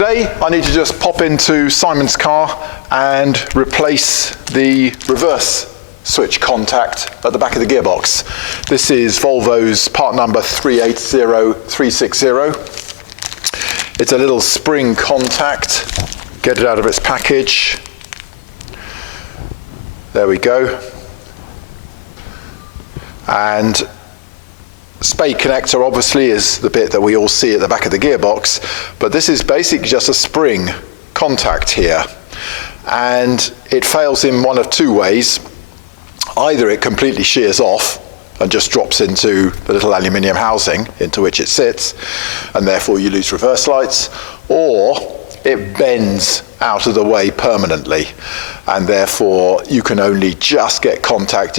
today I need to just pop into Simon's car and replace the reverse switch contact at the back of the gearbox. This is Volvo's part number 380360. It's a little spring contact. Get it out of its package. There we go. And spade connector obviously is the bit that we all see at the back of the gearbox, but this is basically just a spring contact here. And it fails in one of two ways. Either it completely shears off and just drops into the little aluminium housing into which it sits, and therefore you lose reverse lights, or it bends out of the way permanently, and therefore you can only just get contact if